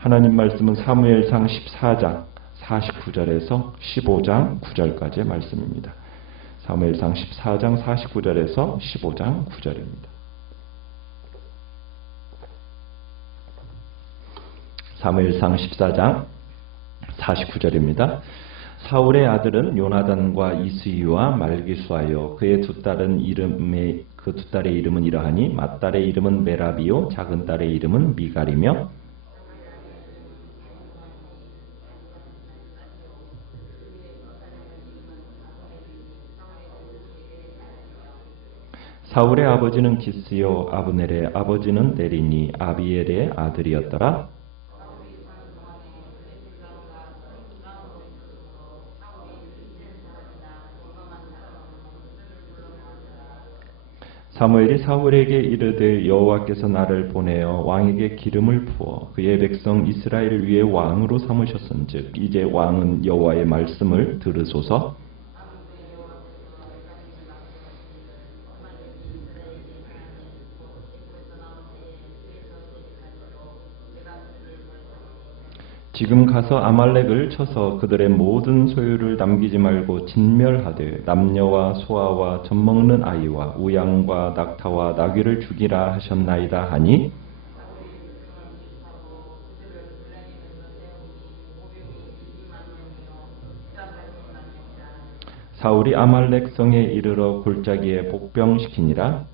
하나님 말씀은 사무엘상 14장 49절에서 15장 9절까지의 말씀입니다. 사무엘상 14장 49절에서 15장 9절입니다. 사무엘상 14장 49절입니다. 사울의 아들은 요나단과 이스이와 말기수하여 그의 두 딸의 이름은 이러하니 맏딸의 이름은 메라비요 작은 딸의 이름은 미갈이며 사울의 아버지는 기스요 아브넬의 아버지는 네리니 아비엘의 아들이었더라. 사무엘이 사울에게 이르되 여호와께서 나를 보내어 왕에게 기름을 부어 그의 백성 이스라엘을 위해 왕으로 삼으셨은즉 이제 왕은 여호와의 말씀을 들으소서. 지금 가서 아말렉을 쳐서 그들의 모든 소유를 남기지 말고 진멸하되 남녀와 소아와 젖먹는 아이와 우양과 낙타와 나귀를 죽이라 하셨나이다 하니 사울이 아말렉 성에 이르러 골짜기에 복병시키니라.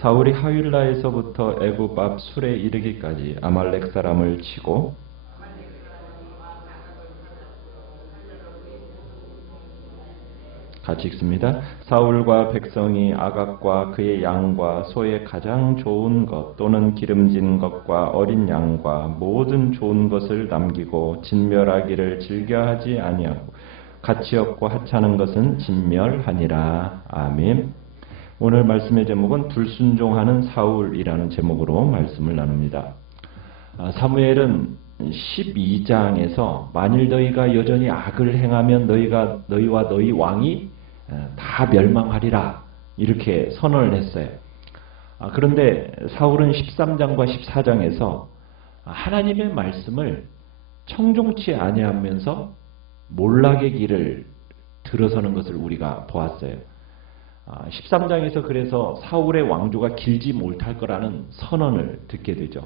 사울이 하윌라에서부터 애굽 앞 술에 이르기까지 아말렉 사람을 치고 같이 읽습니다. 사울과 백성이 아각과 그의 양과 소의 가장 좋은 것 또는 기름진 것과 어린 양과 모든 좋은 것을 남기고 진멸하기를 즐겨하지 아니하고 가치 없고 하찮은 것은 진멸하니라. 아멘. 오늘 말씀의 제목은 불순종하는 사울이라는 제목으로 말씀을 나눕니다. 사무엘은 12장에서 만일 너희가 여전히 악을 행하면 너희와 너희 왕이 다 멸망하리라 이렇게 선언을 했어요. 그런데 사울은 13장과 14장에서 하나님의 말씀을 청종치 아니하면서 몰락의 길을 들어서는 것을 우리가 보았어요. 13장에서 그래서 사울의 왕조가 길지 못할 거라는 선언을 듣게 되죠.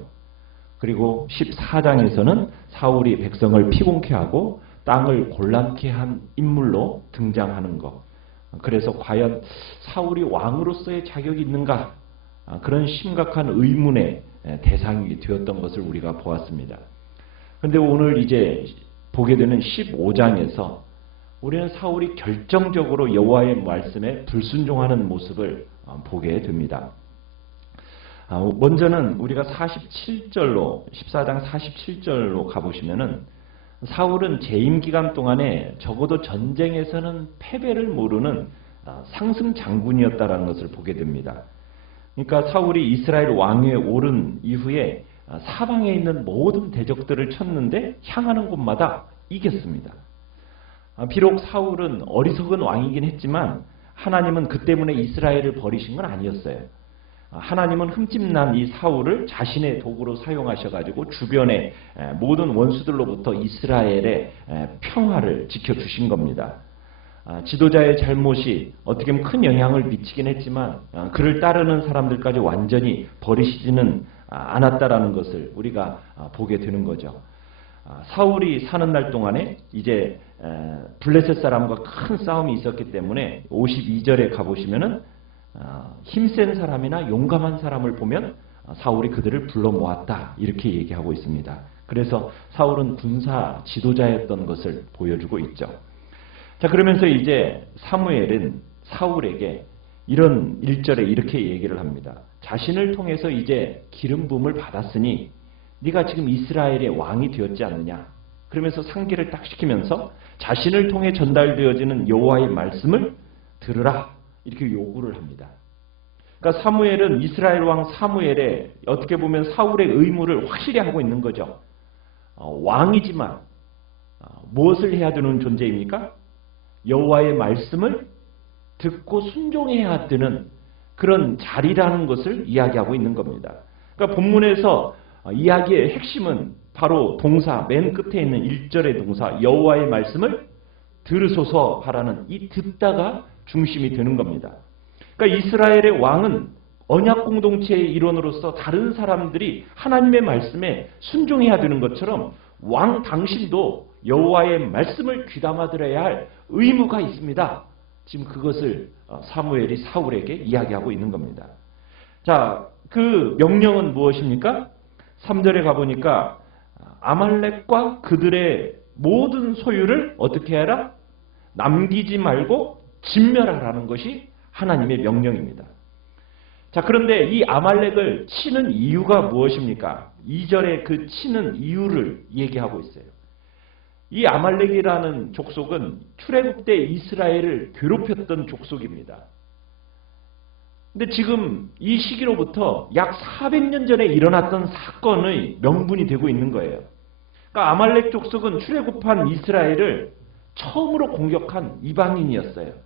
그리고 14장에서는 사울이 백성을 피곤케 하고 땅을 곤란케 한 인물로 등장하는 것. 그래서 과연 사울이 왕으로서의 자격이 있는가? 그런 심각한 의문의 대상이 되었던 것을 우리가 보았습니다. 그런데 오늘 이제 보게 되는 15장에서 우리는 사울이 결정적으로 여호와의 말씀에 불순종하는 모습을 보게 됩니다. 먼저는 우리가 47절로 14장 47절로 가보시면은 사울은 재임 기간 동안에 적어도 전쟁에서는 패배를 모르는 상승 장군이었다라는 것을 보게 됩니다. 그러니까 사울이 이스라엘 왕위에 오른 이후에 사방에 있는 모든 대적들을 쳤는데 향하는 곳마다 이겼습니다. 비록 사울은 어리석은 왕이긴 했지만 하나님은 그 때문에 이스라엘을 버리신 건 아니었어요. 하나님은 흠집난 이 사울을 자신의 도구로 사용하셔가지고 주변의 모든 원수들로부터 이스라엘의 평화를 지켜주신 겁니다. 지도자의 잘못이 어떻게 보면 큰 영향을 미치긴 했지만 그를 따르는 사람들까지 완전히 버리시지는 않았다라는 것을 우리가 보게 되는 거죠. 사울이 사는 날 동안에 이제 블레셋 사람과 큰 싸움이 있었기 때문에 52절에 가보시면은 힘센 사람이나 용감한 사람을 보면 사울이 그들을 불러 모았다 이렇게 얘기하고 있습니다. 그래서 사울은 군사 지도자였던 것을 보여주고 있죠. 자, 그러면서 이제 사무엘은 사울에게 이런 1절에 이렇게 얘기를 합니다. 자신을 통해서 이제 기름 부음을 받았으니 네가 지금 이스라엘의 왕이 되었지 않느냐. 그러면서 상기를 딱 시키면서 자신을 통해 전달되어지는 여호와의 말씀을 들으라 이렇게 요구를 합니다. 그러니까 사무엘은 이스라엘 왕 사무엘의 어떻게 보면 사울의 의무를 확실히 하고 있는 거죠. 왕이지만 무엇을 해야 되는 존재입니까? 여호와의 말씀을 듣고 순종해야 되는 그런 자리라는 것을 이야기하고 있는 겁니다. 그러니까 본문에서 이야기의 핵심은 바로 동사 맨 끝에 있는 1절의 동사 여호와의 말씀을 들으소서 하라는 이 듣다가 중심이 되는 겁니다. 그러니까 이스라엘의 왕은 언약 공동체의 일원으로서 다른 사람들이 하나님의 말씀에 순종해야 되는 것처럼 왕 당신도 여호와의 말씀을 귀담아 들어야 할 의무가 있습니다. 지금 그것을 사무엘이 사울에게 이야기하고 있는 겁니다. 자, 그 명령은 무엇입니까? 3절에 가보니까 아말렉과 그들의 모든 소유를 어떻게 해라? 남기지 말고 진멸하라는 것이 하나님의 명령입니다. 자, 그런데 이 아말렉을 치는 이유가 무엇입니까? 2절에 그 치는 이유를 얘기하고 있어요. 이 아말렉이라는 족속은 출애굽 때 이스라엘을 괴롭혔던 족속입니다. 근데 지금 이 시기로부터 약 400년 전에 일어났던 사건의 명분이 되고 있는 거예요. 그러니까 아말렉 족속은 출애굽한 이스라엘을 처음으로 공격한 이방인이었어요.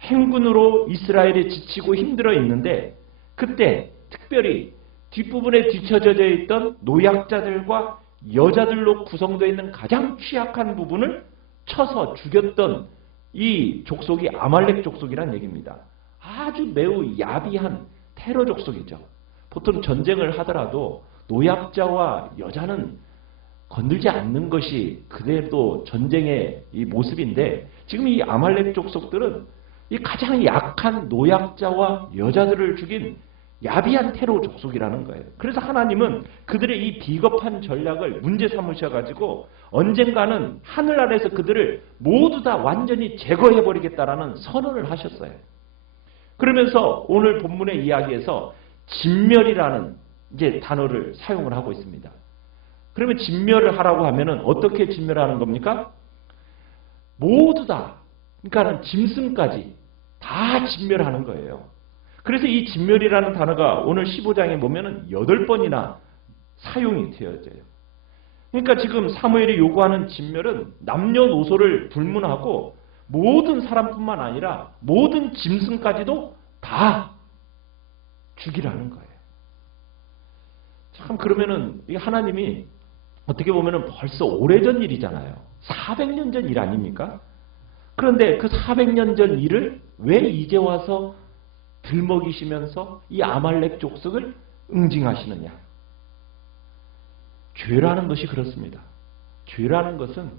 행군으로 이스라엘에 지치고 힘들어 있는데 그때 특별히 뒷부분에 뒤처져 있던 노약자들과 여자들로 구성되어 있는 가장 취약한 부분을 쳐서 죽였던 이 족속이 아말렉 족속이란 얘기입니다. 아주 매우 야비한 테러 족속이죠. 보통 전쟁을 하더라도 노약자와 여자는 건들지 않는 것이 그대로 전쟁의 이 모습인데 지금 이 아말렉 족속들은 이 가장 약한 노약자와 여자들을 죽인 야비한 테러 족속이라는 거예요. 그래서 하나님은 그들의 이 비겁한 전략을 문제 삼으셔가지고 언젠가는 하늘 아래에서 그들을 모두 다 완전히 제거해버리겠다라는 선언을 하셨어요. 그러면서 오늘 본문의 이야기에서 진멸이라는 이제 단어를 사용을 하고 있습니다. 그러면 진멸을 하라고 하면은 어떻게 진멸하는 겁니까? 모두 다, 그러니까 짐승까지 다 진멸하는 거예요. 그래서 이 진멸이라는 단어가 오늘 15장에 보면은 8번이나 사용이 되어져요. 그러니까 지금 사무엘이 요구하는 진멸은 남녀노소를 불문하고 모든 사람뿐만 아니라 모든 짐승까지도 다 죽이라는 거예요. 참 그러면은 이 하나님이 어떻게 보면은 벌써 오래전 일이잖아요. 400년 전 일 아닙니까? 그런데 그 400년 전 일을 왜 이제 와서 들먹이시면서 이 아말렉 족속을 응징하시느냐? 죄라는 것이 그렇습니다. 죄라는 것은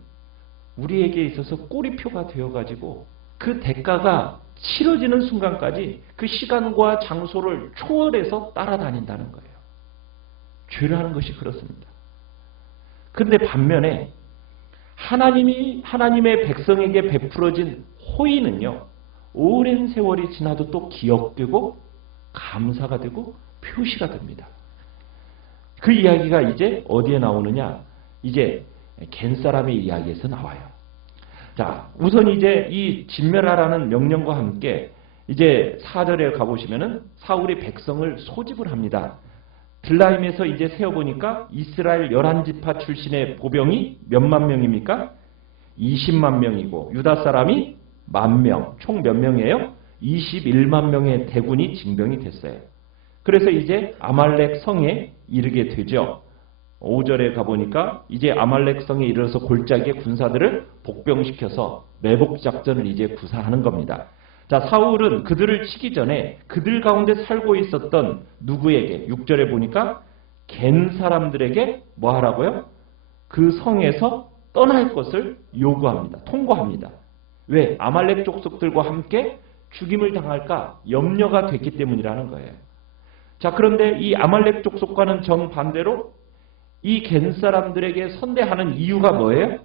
우리에게 있어서 꼬리표가 되어가지고 그 대가가 치러지는 순간까지 그 시간과 장소를 초월해서 따라다닌다는 거예요. 죄라는 것이 그렇습니다. 그런데 반면에 하나님의 백성에게 베풀어진 호의는요, 오랜 세월이 지나도 또 기억되고 감사가 되고 표시가 됩니다. 그 이야기가 이제 어디에 나오느냐? 이제 겐사람의 이야기에서 나와요. 자, 우선 이제 이 진멸하라는 명령과 함께 이제 4절에 가보시면은 사울이 백성을 소집을 합니다. 들라임에서 이제 세어보니까 이스라엘 11지파 출신의 보병이 몇만 명입니까? 20만 명이고 유다 사람이 10,000명, 총 몇 명이에요? 21만 명의 대군이 징병이 됐어요. 그래서 이제 아말렉 성에 이르게 되죠. 5절에 가보니까 이제 아말렉 성에 이르러서 골짜기의 군사들을 복병시켜서 매복작전을 이제 구사하는 겁니다. 자, 사울은 그들을 치기 전에 그들 가운데 살고 있었던 누구에게 6절에 보니까 겐 사람들에게 뭐 하라고요? 그 성에서 떠날 것을 요구합니다. 통고합니다. 왜? 아말렉 족속들과 함께 죽임을 당할까 염려가 됐기 때문이라는 거예요. 자, 그런데 이 아말렉 족속과는 정반대로 이 겐 사람들에게 선대하는 이유가 뭐예요?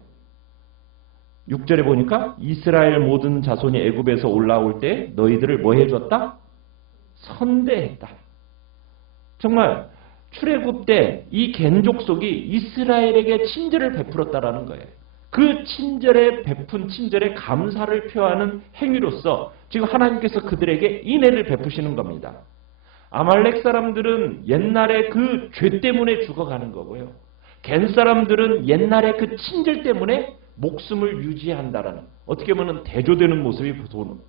6절에 보니까 이스라엘 모든 자손이 애굽에서 올라올 때 너희들을 뭐 해줬다? 선대했다. 정말 출애굽 때 이 겐 족속이 이스라엘에게 친절을 베풀었다라는 거예요. 그 친절에 베푼 친절에 감사를 표하는 행위로서 지금 하나님께서 그들에게 인애를 베푸시는 겁니다. 아말렉 사람들은 옛날에 그 죄 때문에 죽어가는 거고요. 겐 사람들은 옛날에 그 친절 때문에 목숨을 유지한다라는, 어떻게 보면 대조되는 모습이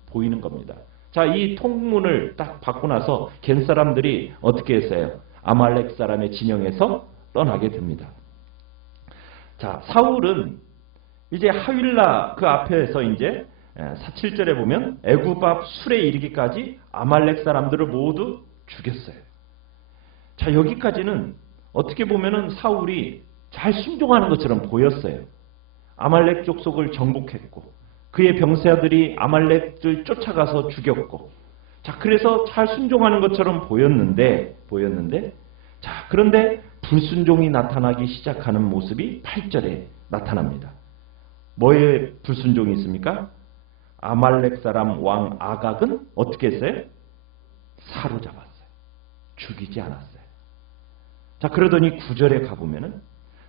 보이는 겁니다. 자, 이 통문을 딱 받고 나서 겐 사람들이 어떻게 했어요? 아말렉 사람의 진영에서 떠나게 됩니다. 자, 사울은 이제 하윌라 그 앞에서 이제 7절에 보면 애굽 앞 술에 이르기까지 아말렉 사람들을 모두 죽였어요. 자, 여기까지는 어떻게 보면은 사울이 잘 순종하는 것처럼 보였어요. 아말렉 족속을 정복했고 그의 병사들이 아말렉을 쫓아가서 죽였고, 자, 그래서 잘 순종하는 것처럼 보였는데 자, 그런데 불순종이 나타나기 시작하는 모습이 8절에 나타납니다. 뭐의 불순종이 있습니까? 아말렉 사람 왕 아각은 어떻게 했어요? 사로잡았어요. 죽이지 않았어요. 자, 그러더니 9절에 가보면은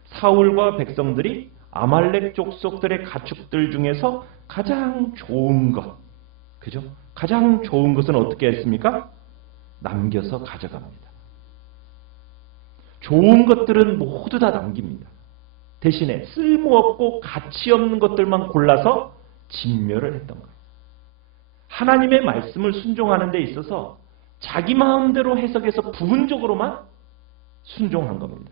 사울과 백성들이 아말렉 족속들의 가축들 중에서 가장 좋은 것, 그죠? 가장 좋은 것은 어떻게 했습니까? 남겨서 가져갑니다. 좋은 것들은 모두 다 남깁니다. 대신에 쓸모없고 가치 없는 것들만 골라서 진멸을 했던 거예요. 하나님의 말씀을 순종하는 데 있어서 자기 마음대로 해석해서 부분적으로만 순종한 겁니다.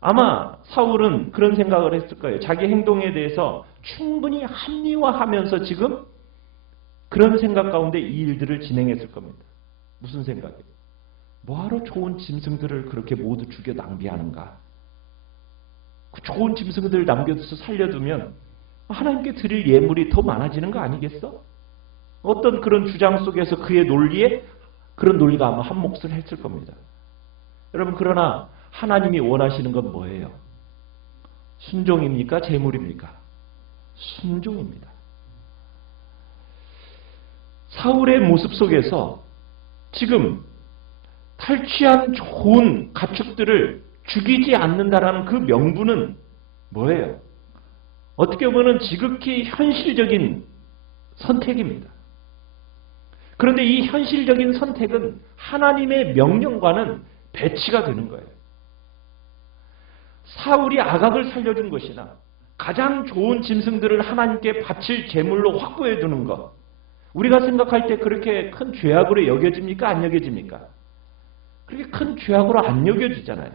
아마 사울은 그런 생각을 했을 거예요. 자기 행동에 대해서 충분히 합리화하면서 지금 그런 생각 가운데 이 일들을 진행했을 겁니다. 무슨 생각이에요? 뭐하러 좋은 짐승들을 그렇게 모두 죽여 낭비하는가? 그 좋은 짐승들을 남겨둬서 살려두면 하나님께 드릴 예물이 더 많아지는 거 아니겠어? 어떤 그런 주장 속에서 그의 논리에 그런 논리가 아마 한 몫을 했을 겁니다. 여러분, 그러나 하나님이 원하시는 건 뭐예요? 순종입니까? 재물입니까? 순종입니다. 사울의 모습 속에서 지금 탈취한 좋은 가축들을 죽이지 않는다라는 그 명분은 뭐예요? 어떻게 보면 지극히 현실적인 선택입니다. 그런데 이 현실적인 선택은 하나님의 명령과는 배치가 되는 거예요. 사울이 아각을 살려준 것이나 가장 좋은 짐승들을 하나님께 바칠 제물로 확보해 두는 것, 우리가 생각할 때 그렇게 큰 죄악으로 여겨집니까? 안 여겨집니까? 그렇게 큰 죄악으로 안 여겨지잖아요.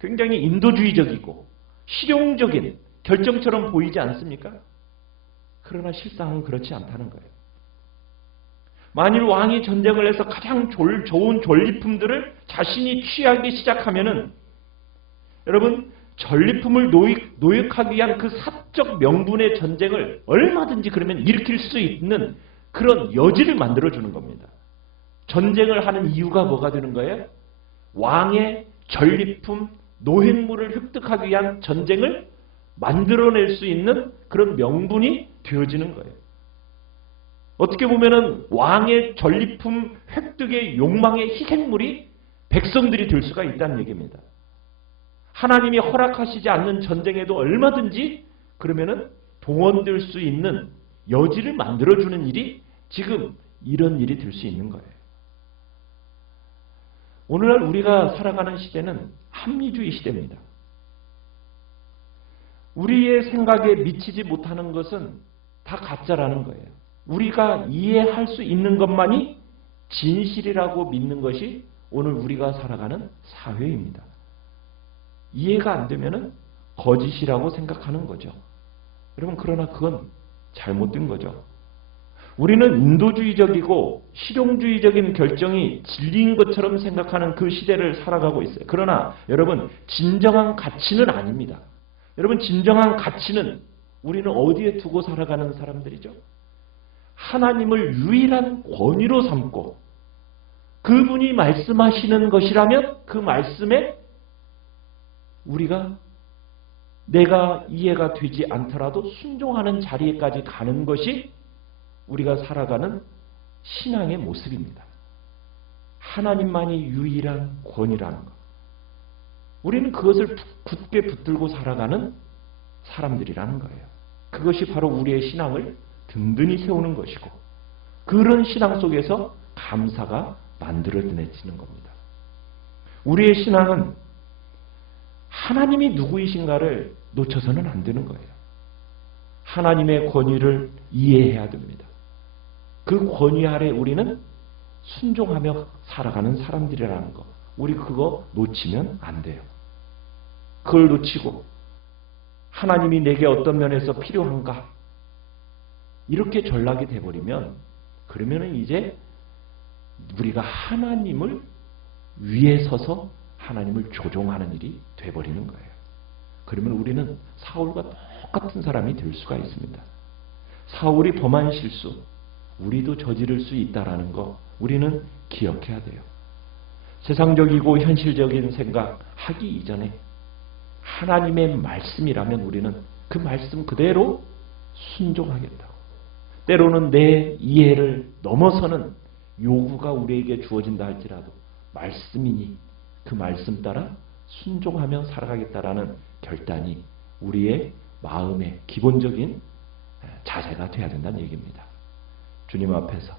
굉장히 인도주의적이고 실용적인 결정처럼 보이지 않습니까? 그러나 실상은 그렇지 않다는 거예요. 만일 왕이 전쟁을 해서 가장 좋은 전리품들을 자신이 취하기 시작하면은, 여러분, 전리품을 노획하기 위한 그 사적 명분의 전쟁을 얼마든지 그러면 일으킬 수 있는 그런 여지를 만들어주는 겁니다. 전쟁을 하는 이유가 뭐가 되는 거예요? 왕의 전리품, 노획물을 획득하기 위한 전쟁을 만들어낼 수 있는 그런 명분이 되어지는 거예요. 어떻게 보면은 왕의 전리품 획득의 욕망의 희생물이 백성들이 될 수가 있다는 얘기입니다. 하나님이 허락하시지 않는 전쟁에도 얼마든지 그러면은 동원될 수 있는 여지를 만들어주는 일이 지금 이런 일이 될 수 있는 거예요. 오늘날 우리가 살아가는 시대는 합리주의 시대입니다. 우리의 생각에 미치지 못하는 것은 다 가짜라는 거예요. 우리가 이해할 수 있는 것만이 진실이라고 믿는 것이 오늘 우리가 살아가는 사회입니다. 이해가 안 되면은 거짓이라고 생각하는 거죠. 여러분, 그러나 그건 잘못된 거죠. 우리는 인도주의적이고 실용주의적인 결정이 진리인 것처럼 생각하는 그 시대를 살아가고 있어요. 그러나 여러분, 진정한 가치는 아닙니다. 여러분, 진정한 가치는 우리는 어디에 두고 살아가는 사람들이죠? 하나님을 유일한 권위로 삼고 그분이 말씀하시는 것이라면 그 말씀에 우리가 내가 이해가 되지 않더라도 순종하는 자리에까지 가는 것이 우리가 살아가는 신앙의 모습입니다. 하나님만이 유일한 권위라는 것. 우리는 그것을 굳게 붙들고 살아가는 사람들이라는 거예요. 그것이 바로 우리의 신앙을 든든히 세우는 것이고, 그런 신앙 속에서 감사가 만들어내지는 겁니다. 우리의 신앙은 하나님이 누구이신가를 놓쳐서는 안 되는 거예요. 하나님의 권위를 이해해야 됩니다. 그 권위 아래 우리는 순종하며 살아가는 사람들이라는 거. 우리 그거 놓치면 안 돼요. 그걸 놓치고 하나님이 내게 어떤 면에서 필요한가 이렇게 전락이 돼버리면 그러면은 이제 우리가 하나님을 위에 서서 하나님을 조종하는 일이 돼버리는 거예요. 그러면 우리는 사울과 똑같은 사람이 될 수가 있습니다. 사울이 범한 실수 우리도 저지를 수 있다는 거 우리는 기억해야 돼요. 세상적이고 현실적인 생각하기 이전에 하나님의 말씀이라면 우리는 그 말씀 그대로 순종하겠다고. 때로는 내 이해를 넘어서는 요구가 우리에게 주어진다 할지라도 말씀이니 그 말씀 따라 순종하며 살아가겠다라는 결단이 우리의 마음의 기본적인 자세가 되어야 된다는 얘기입니다. 주님 앞에서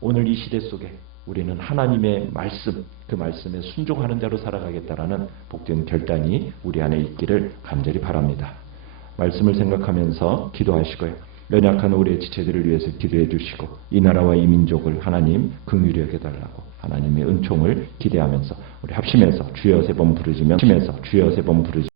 오늘 이 시대 속에 우리는 하나님의 말씀, 그 말씀에 순종하는 대로 살아가겠다라는 복된 결단이 우리 안에 있기를 간절히 바랍니다. 말씀을 생각하면서 기도하시고요. 연약한 우리의 지체들을 위해서 기도해 주시고 이 나라와 이 민족을 하나님 긍휼히 여겨달라고 하나님의 은총을 기대하면서 우리 합심해서 주여 세 번 부르짖으면 합심해서 주여 세 번 부르짖으면